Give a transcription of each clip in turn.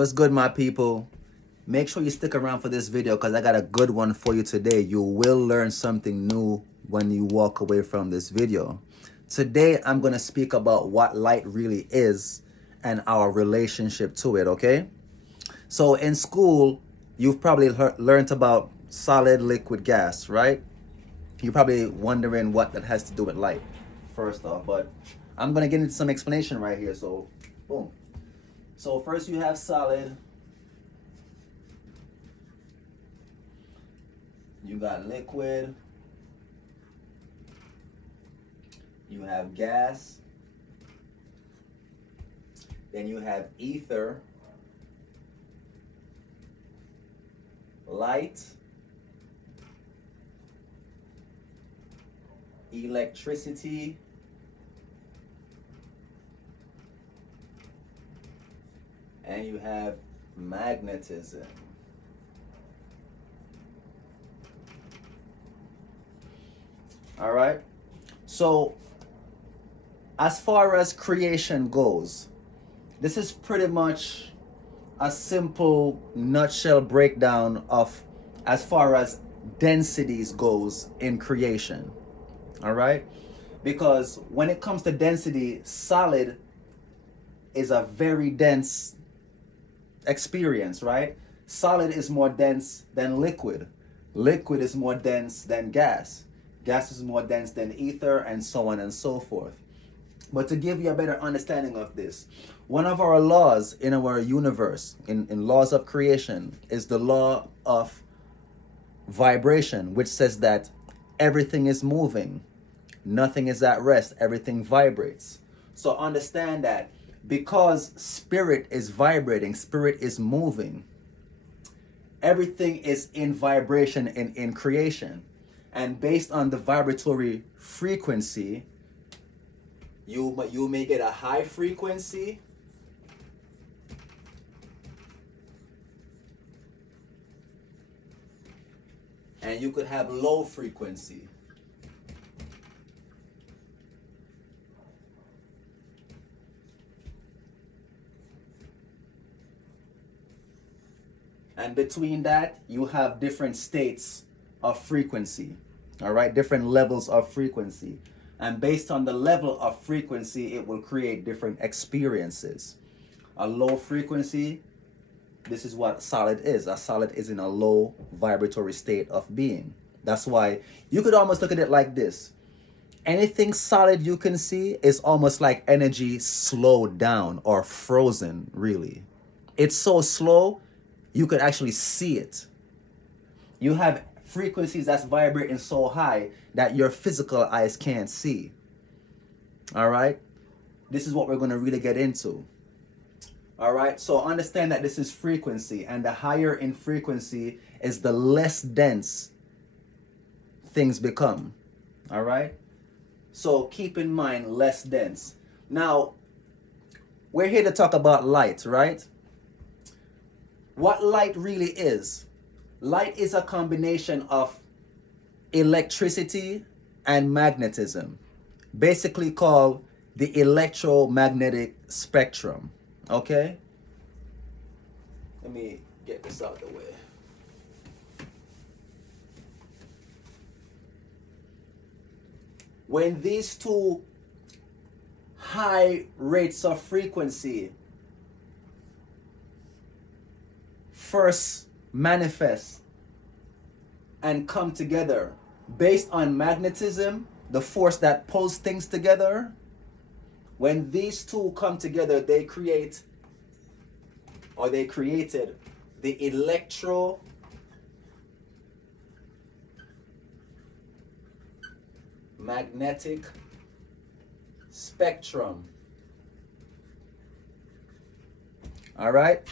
What's good, my people? Make sure you stick around for this video because I got a good one for you today. You will learn something new when you walk away from this video. Today, I'm going to speak about what light really is and our relationship to it, okay? So in school, you've probably learned about solid, liquid, gas, right? You're probably wondering what that has to do with light, first off, but I'm going to get into some explanation right here. So, boom. So first you have solid, you got liquid, you have gas, then you have ether, light, electricity, and you have magnetism. All right. So as far as creation goes, this is pretty much a simple nutshell breakdown of as far as densities goes in creation. All right. Because when it comes to density, solid is a very dense experience, right? Solid is more dense than liquid. Liquid is more dense than gas. Gas is more dense than ether, and so on and so forth. But to give you a better understanding of this, one of our laws in our universe, in laws of creation, is the law of vibration, which says that everything is moving, nothing is at rest, everything vibrates. So understand that because spirit is vibrating, spirit is moving, everything is in vibration in creation. And based on the vibratory frequency, you may get a high frequency, and you could have low frequency. And between that, you have different states of frequency, all right? Different levels of frequency. And based on the level of frequency, it will create different experiences. A low frequency, this is what solid is. A solid is in a low vibratory state of being. That's why you could almost look at it like this. Anything solid you can see is almost like energy slowed down or frozen, really. It's so slow, you could actually see it. You have frequencies that's vibrating so high that your physical eyes can't see. All right? This is what we're going to really get into. All right? So understand that this is frequency, and the higher in frequency is the less dense things become. All right? So keep in mind, less dense. Now, we're here to talk about light, right? What light really is. Light is a combination of electricity and magnetism, basically called the electromagnetic spectrum. Okay? Let me get this out of the way. When these two high rates of frequency first manifest and come together based on magnetism, the force that pulls things together, when these two come together, they created the electromagnetic spectrum. All right?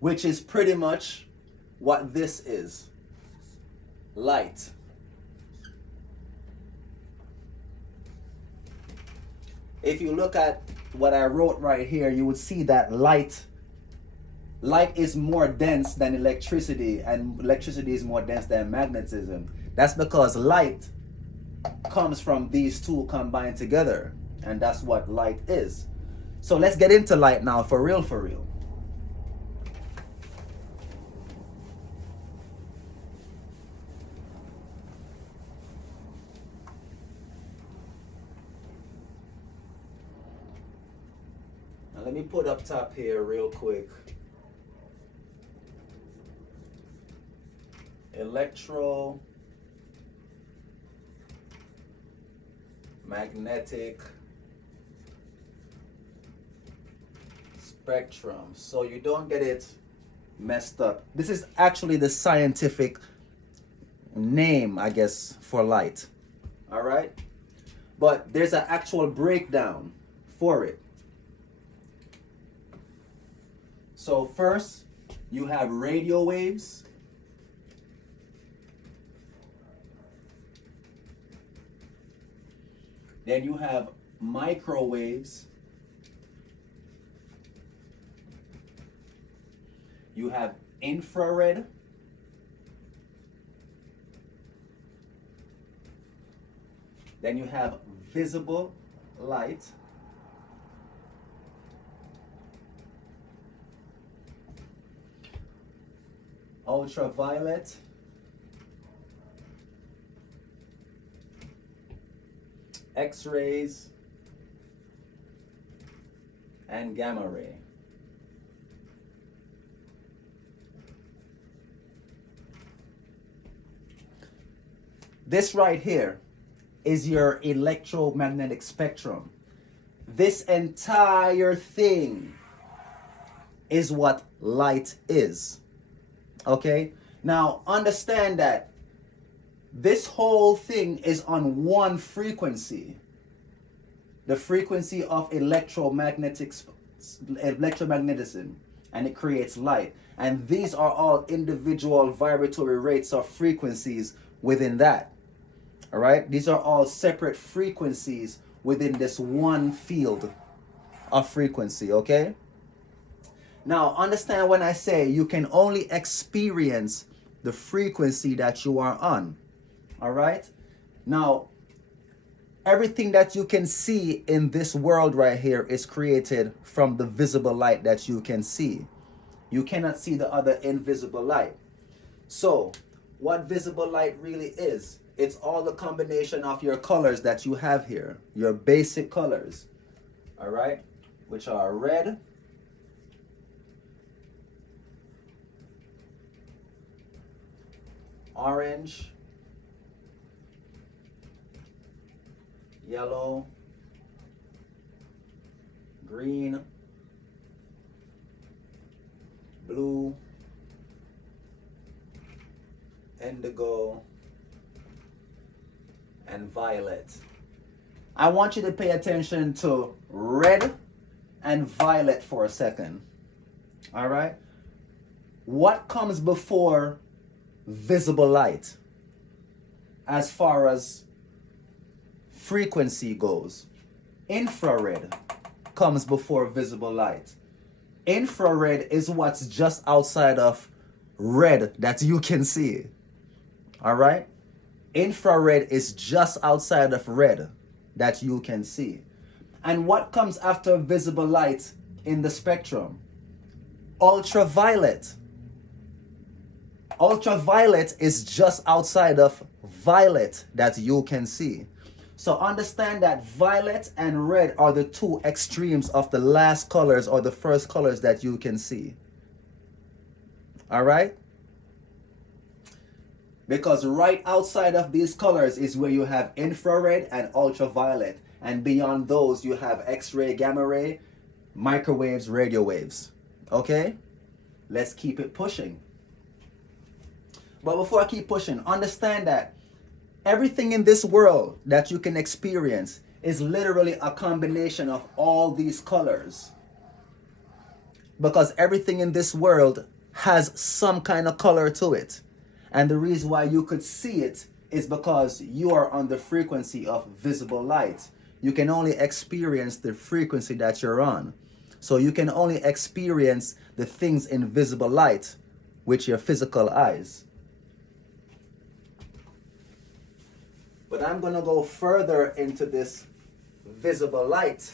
Which is pretty much what this is. Light. If you look at what I wrote right here, you would see that light is more dense than electricity, and electricity is more dense than magnetism. That's because light comes from these two combined together, and that's what light is. So let's get into light now, for real, for real. me put up top here real quick. Electromagnetic spectrum, so you don't get it messed up. This is actually the scientific name, I guess, for light. All right, but there's an actual breakdown for it. So first, you have radio waves. Then you have microwaves. You have infrared. Then you have visible light. Ultraviolet. X-rays. And gamma ray. This right here is your electromagnetic spectrum. This entire thing is what light is. Okay? Now understand that this whole thing is on one frequency. The frequency of electromagnetism, and it creates light. And these are all individual vibratory rates of frequencies within that. All right? These are all separate frequencies within this one field of frequency, okay? Now, understand when I say you can only experience the frequency that you are on. All right? Now, everything that you can see in this world right here is created from the visible light that you can see. You cannot see the other invisible light. So, what visible light really is, it's all the combination of your colors that you have here, your basic colors, all right, which are red, orange, yellow, green, blue, indigo, and violet. I want you to pay attention to red and violet for a second. All right? What comes before visible light as far as frequency goes? Infrared comes before visible light. Infrared is what's just outside of red that you can see. All right? Infrared is just outside of red that you can see. And what comes after visible light in the spectrum? Ultraviolet. Ultraviolet is just outside of violet that you can see. So understand that violet and red are the two extremes of the last colors or the first colors that you can see. All right? Because right outside of these colors is where you have infrared and ultraviolet. And beyond those, you have X-ray, gamma ray, microwaves, radio waves. Okay? Let's keep it pushing. But before I keep pushing, understand that everything in this world that you can experience is literally a combination of all these colors. Because everything in this world has some kind of color to it. And the reason why you could see it is because you are on the frequency of visible light. You can only experience the frequency that you're on. So you can only experience the things in visible light with your physical eyes. But I'm going to go further into this visible light,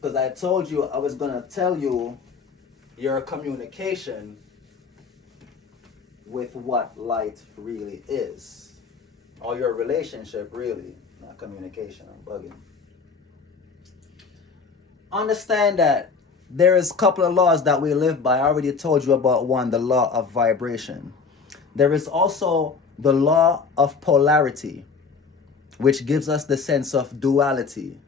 because I told you I was going to tell you your communication with what light really is, or your relationship really, not communication. I'm bugging. understand that there is a couple of laws that we live by. I already told you about one, the law of vibration. There is also the law of polarity, which gives us the sense of duality,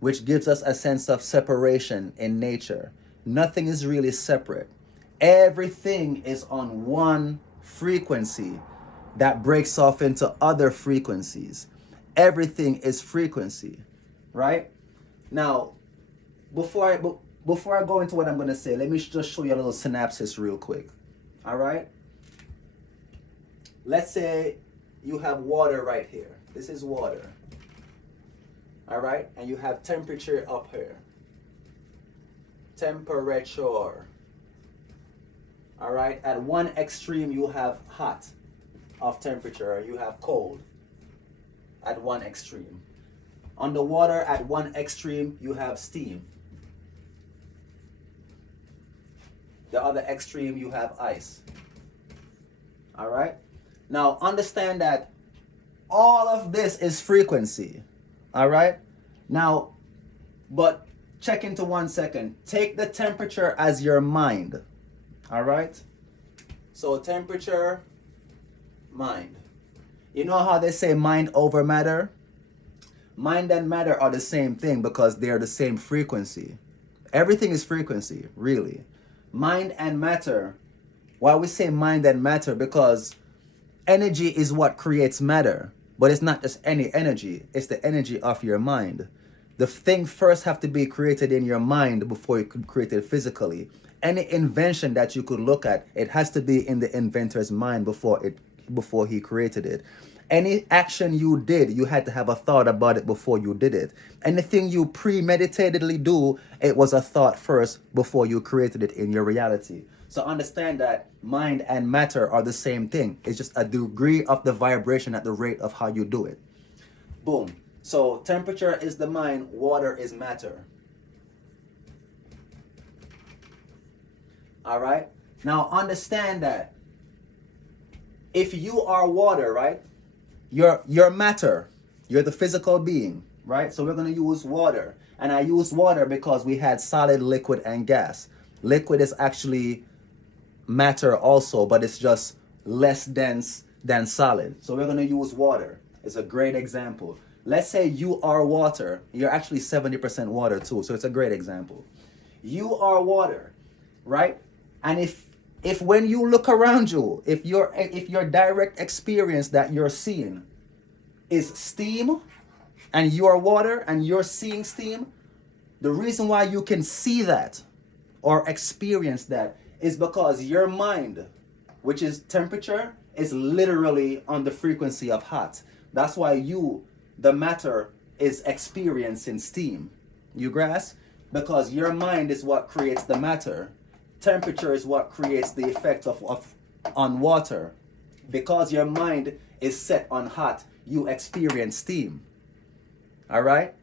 which gives us a sense of separation in nature. Nothing is really separate. Everything is on one frequency that breaks off into other frequencies. Everything is frequency, right? Now, before I go into what I'm going to say, let me just show you a little synopsis real quick. All right? Let's say you have water right here. This is water. All right? And you have temperature up here. Temperature. All right? At one extreme, you have hot of temperature. You have cold at one extreme. On the water, at one extreme, you have steam. The other extreme, you have ice. All right? Now, understand that all of this is frequency. All right? Now, but check into 1 second. Take the temperature as your mind. All right? So, temperature, mind. You know how they say mind over matter? Mind and matter are the same thing because they're the same frequency. Everything is frequency, really. Mind and matter. Why we say mind and matter? Because energy is what creates matter. But it's not just any energy. It's the energy of your mind. The thing first have to be created in your mind before you could create it physically. Any invention that you could look at, it has to be in the inventor's mind before he created it. Any action you did, you had to have a thought about it before you did it. Anything you premeditatedly do, it was a thought first before you created it in your reality. So understand that mind and matter are the same thing. It's just a degree of the vibration at the rate of how you do it. Boom. So temperature is the mind, water is matter. All right? Now understand that if you are water, right? You're matter. You're the physical being, right? So we're going to use water. And I use water because we had solid, liquid, and gas. Liquid is actually matter also, but it's just less dense than solid. So we're going to use water. It's a great example. Let's say you are water. You're actually 70% water too. So it's a great example. You are water, right? And if when you look around you, if your direct experience that you're seeing is steam and you're water and you're seeing steam, the reason why you can see that or experience that is because your mind, which is temperature, is literally on the frequency of hot. That's why you, the matter, is experiencing steam. You grasp? Because your mind is what creates the matter. Temperature is what creates the effect on water. Because your mind is set on hot, you experience steam. All right?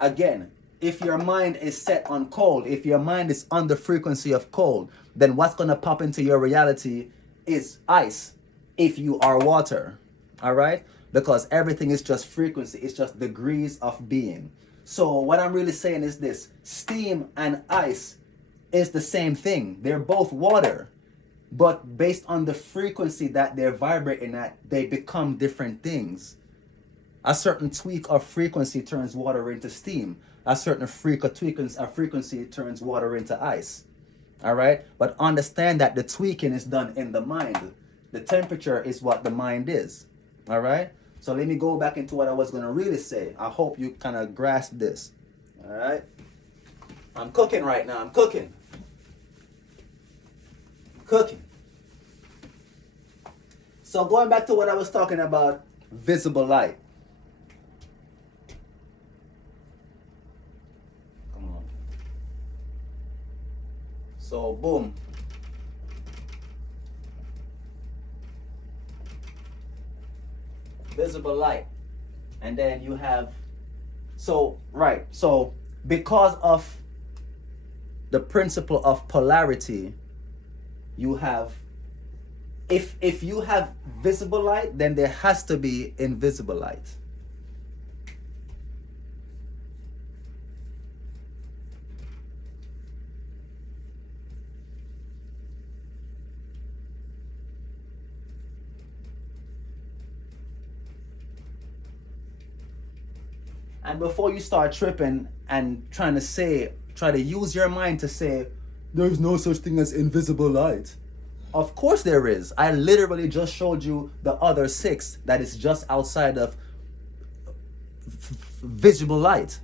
Again, if your mind is set on cold, if your mind is on the frequency of cold, then what's going to pop into your reality is ice if you are water. All right? Because everything is just frequency. It's just degrees of being. So what I'm really saying is this. Steam and ice is the same thing. They're both water, but based on the frequency that they're vibrating at, they become different things. A certain tweak of frequency turns water into steam. A certain frequency turns water into ice. All right? But understand that the tweaking is done in the mind. The temperature is what the mind is. All right? So let me go back into what I was going to really say. I hope you kind of grasp this. All right? I'm cooking right now. I'm cooking. So going back to what I was talking about, visible light. Come on. So boom. Visible light. And then you have, so because of the principle of polarity, you have, if you have visible light, then there has to be invisible light. And before you start tripping and try to use your mind to say, there's no such thing as invisible light. Of course there is. I literally just showed you the other six that is just outside of visible light.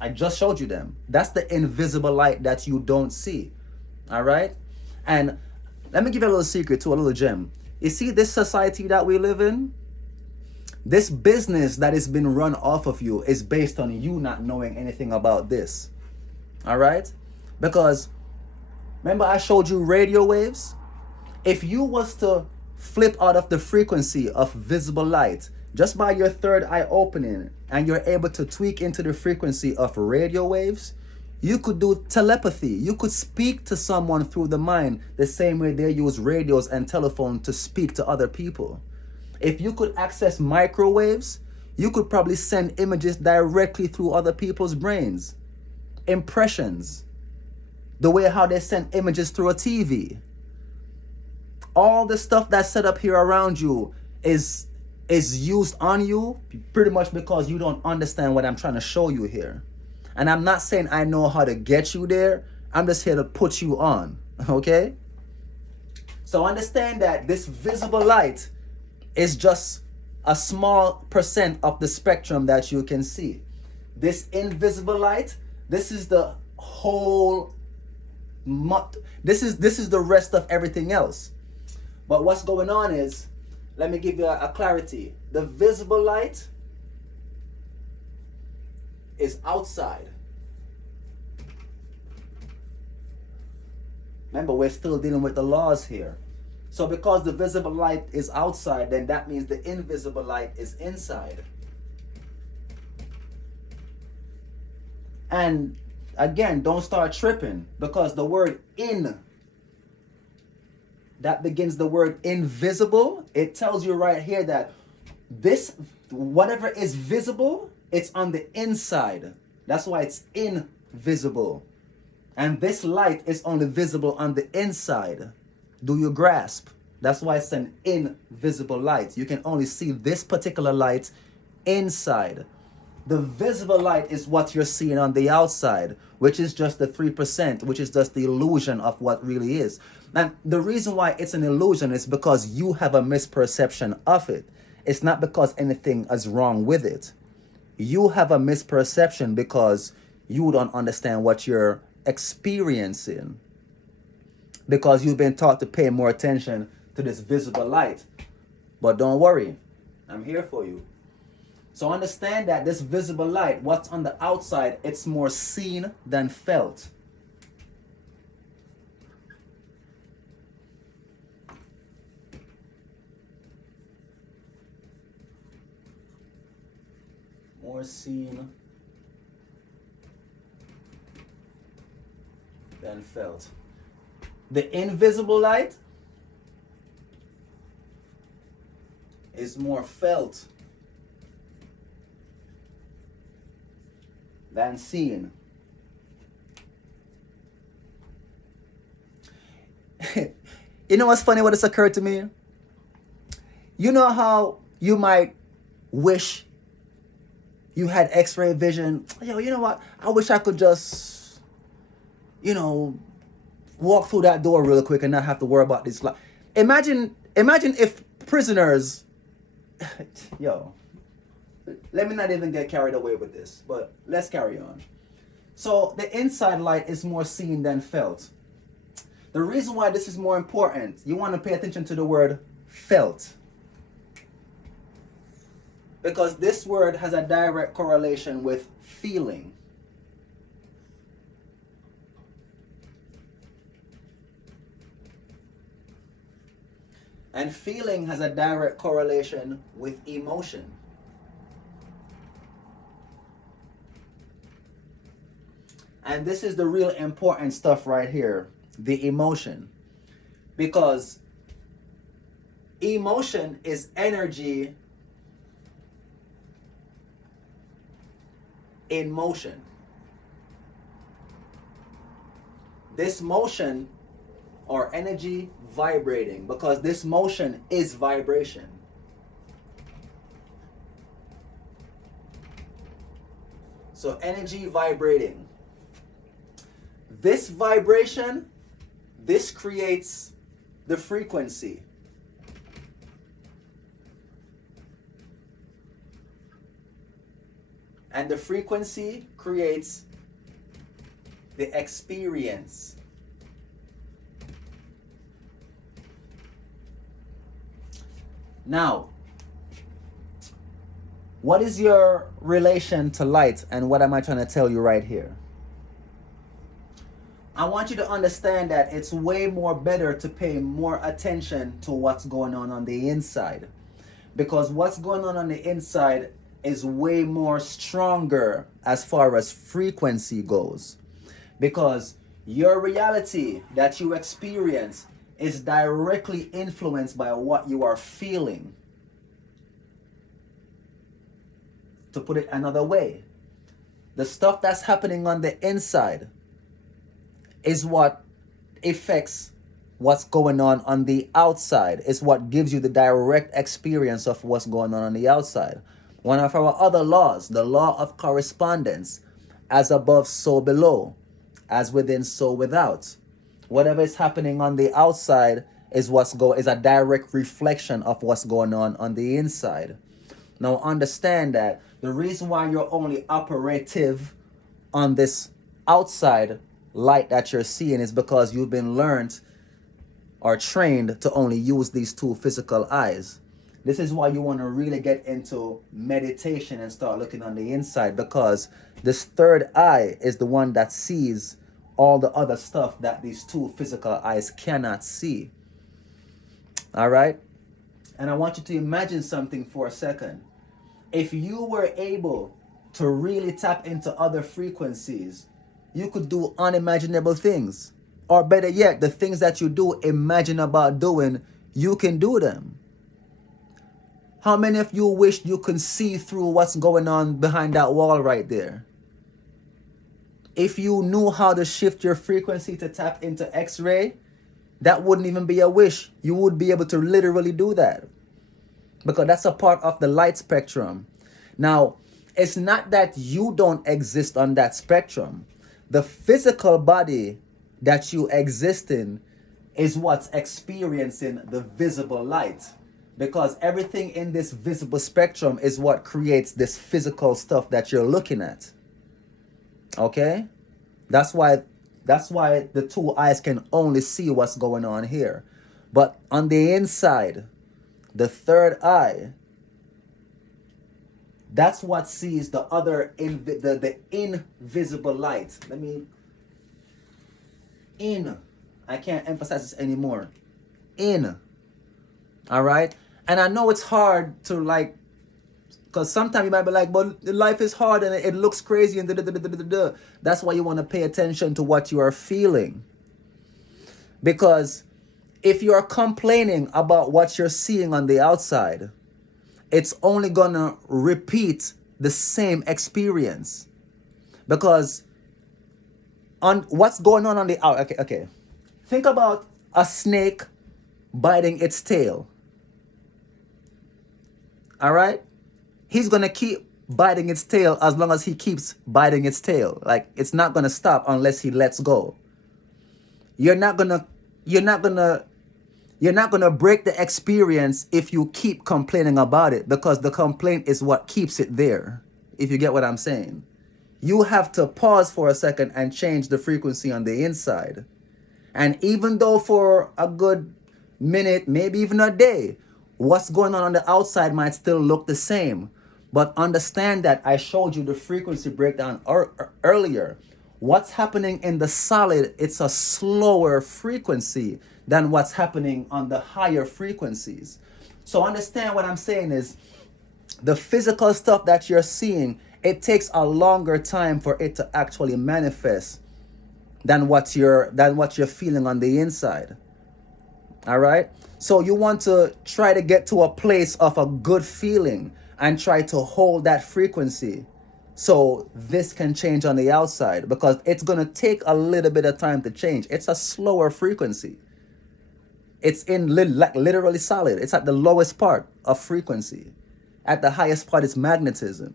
I just showed you them. That's the invisible light that you don't see. All right? And let me give you a little secret too, a little gem. You see this society that we live in? This business that is been run off of you is based on you not knowing anything about this. All right? Because remember I showed you radio waves? If you was to flip out of the frequency of visible light just by your third eye opening and you're able to tweak into the frequency of radio waves, you could do telepathy. You could speak to someone through the mind the same way they use radios and telephone to speak to other people. If you could access microwaves, you could probably send images directly through other people's brains. Impressions. The way how they send images through a TV. All the stuff that's set up here around you is used on you pretty much because you don't understand what I'm trying to show you here. And I'm not saying I know how to get you there. I'm just here to put you on, okay? So understand that this visible light is just a small percent of the spectrum that you can see. This invisible light, this is the whole, this is the rest of everything else. But what's going on is, let me give you a clarity. The visible light is outside. Remember, we're still dealing with the laws here. So because the visible light is outside, then that means the invisible light is inside. And again, don't start tripping, because the word in, that begins the word invisible. It tells you right here that this, whatever is visible, it's on the inside. That's why it's invisible. And this light is only visible on the inside. Do you grasp? That's why it's an invisible light. You can only see this particular light inside. The visible light is what you're seeing on the outside, which is just the 3%, which is just the illusion of what really is. And the reason why it's an illusion is because you have a misperception of it. It's not because anything is wrong with it. You have a misperception because you don't understand what you're experiencing, because you've been taught to pay more attention to this visible light. But don't worry, I'm here for you. So understand that this visible light, what's on the outside, it's more seen than felt. More seen than felt. The invisible light is more felt than seen. You know what's funny? What has occurred to me? You know how you might wish you had X-ray vision? Yo, you know what? I wish I could just, walk through that door real quick and not have to worry about this. Imagine if prisoners, let me not even get carried away with this, but let's carry on. So the inside light is more seen than felt. The reason why this is more important, you want to pay attention to the word felt, because this word has a direct correlation with feeling. And feeling has a direct correlation with emotion. And this is the real important stuff right here, the emotion. Because emotion is energy in motion. This motion or energy vibrating, because this motion is vibration. So energy vibrating. This vibration, this creates the frequency. And the frequency creates the experience. Now, what is your relation to light, and what am I trying to tell you right here? I want you to understand that it's way more better to pay more attention to what's going on the inside. Because what's going on the inside is way more stronger as far as frequency goes. Because your reality that you experience is directly influenced by what you are feeling. To put it another way, the stuff that's happening on the inside is what affects what's going on the outside. It's what gives you the direct experience of what's going on the outside. One of our other laws, the law of correspondence, as above, so below, as within, so without. Whatever is happening on the outside is is a direct reflection of what's going on the inside. Now understand that the reason why you're only operative on this outside light that you're seeing is because you've been learned or trained to only use these two physical eyes. This is why you want to really get into meditation and start looking on the inside, because this third eye is the one that sees all the other stuff that these two physical eyes cannot see. All right? And I want you to imagine something for a second. If you were able to really tap into other frequencies, you could do unimaginable things. Or better yet, the things that you do imagine about doing, you can do them. How many of you wish you could see through what's going on behind that wall right there? If you knew how to shift your frequency to tap into X-ray, that wouldn't even be a wish. You would be able to literally do that, because that's a part of the light spectrum. Now, it's not that you don't exist on that spectrum. The physical body that you exist in is what's experiencing the visible light, because everything in this visible spectrum is what creates this physical stuff that you're looking at. Okay? That's why the two eyes can only see what's going on here. But on the inside, the third eye, that's what sees the other the invisible light. I can't emphasize this anymore. All right? And I know it's hard to because sometimes you might be like, but life is hard and it looks crazy and da. That's why you want to pay attention to what you are feeling. Because if you are complaining about what you're seeing on the outside, it's only gonna repeat the same experience. Because on what's going on the out, okay. Think about a snake biting its tail. All right? He's gonna keep biting its tail as long as he keeps biting its tail. Like, it's not gonna stop unless he lets go. You're not gonna break the experience if you keep complaining about it, because the complaint is what keeps it there. If you get what I'm saying. You have to pause for a second and change the frequency on the inside. And even though for a good minute, maybe even a day, what's going on the outside might still look the same. But understand that I showed you the frequency breakdown earlier. What's happening in the solid, it's a slower frequency than what's happening on the higher frequencies. So understand what I'm saying is, the physical stuff that you're seeing, it takes a longer time for it to actually manifest than what you're feeling on the inside. All right? So you want to try to get to a place of a good feeling and try to hold that frequency so this can change on the outside, because it's going to take a little bit of time to change. It's a slower frequency. It's literally solid. It's at the lowest part of frequency. At the highest part is magnetism.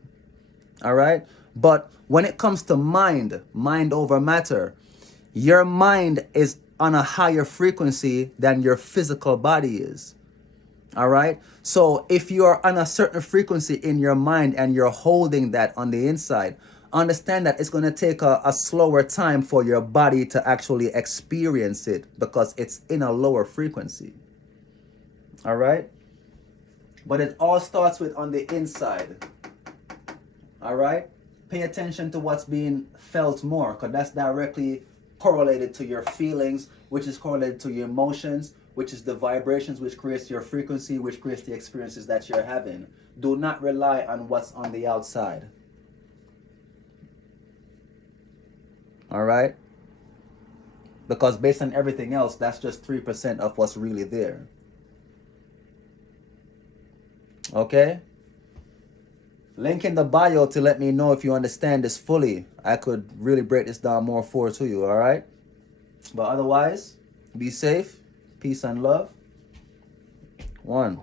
All right? But when it comes to mind over matter, your mind is on a higher frequency than your physical body is. All right. So if you're on a certain frequency in your mind and you're holding that on the inside, understand that it's going to take a slower time for your body to actually experience it because it's in a lower frequency. All right. But it all starts with on the inside. All right. Pay attention to what's being felt more because that's directly correlated to your feelings, which is correlated to your emotions, which is the vibrations, which creates your frequency, which creates the experiences that you're having. Do not rely on what's on the outside. All right? Because based on everything else, that's just 3% of what's really there. Okay? Link in the bio to let me know if you understand this fully. I could really break this down more for to you, all right? But otherwise, be safe, peace and love. One.